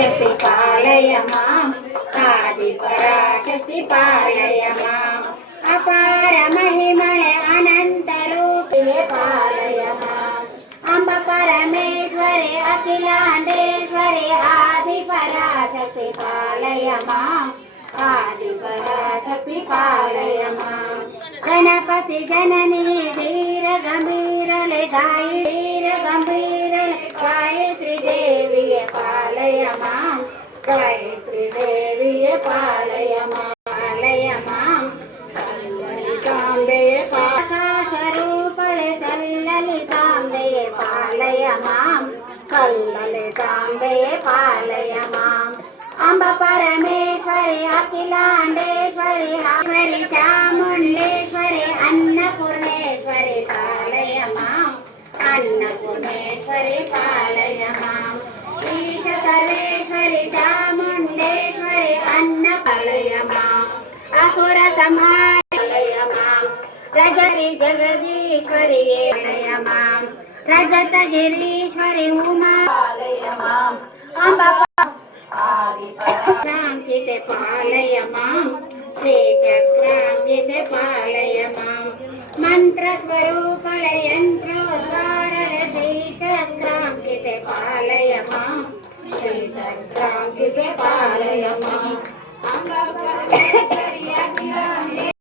శక్తి పాలయ మాం ఆది పరాశక్తి పాలయ మాం అపార మహిమల అనంత రూపిణి పాలయ మాం అంబ పరమేశ్వరి అఖిలాండేశ్వరి ఆది పరాశక్తి పాలయ మాం ఆది పరాశక్తి పాలయ మాం గణపతి జననీ ధీర గంభీరలే गायत्री देवी पालय मां गायत्री देवी पालय मां ललितांबे स्वरूपले ललितांबे पालय मां ललितांबे पालय मां अंब परमेश्वरी अखिलांडेश्वरी हरि चामुंडेश्वरी अन्नपूर्णेश्वरी पालय मां अन्नपूर्णेश्वरी पालय मां ईश सर्वेश्वरी चामुंडेश्वरी अन्न पालय मां असुर समालय मां रजरी जगदीश्वरी पालय मां रजतगिरीश्वरी उमा पालय मां अंब आदिपरांकिते पालय मां श्रीचक्रांकिते पालय मां मंत्रस्वरूपले यंत्रोद्धारले श्रीचक्रांकिते पालय मां श्रीचक्रांकिते पालय मां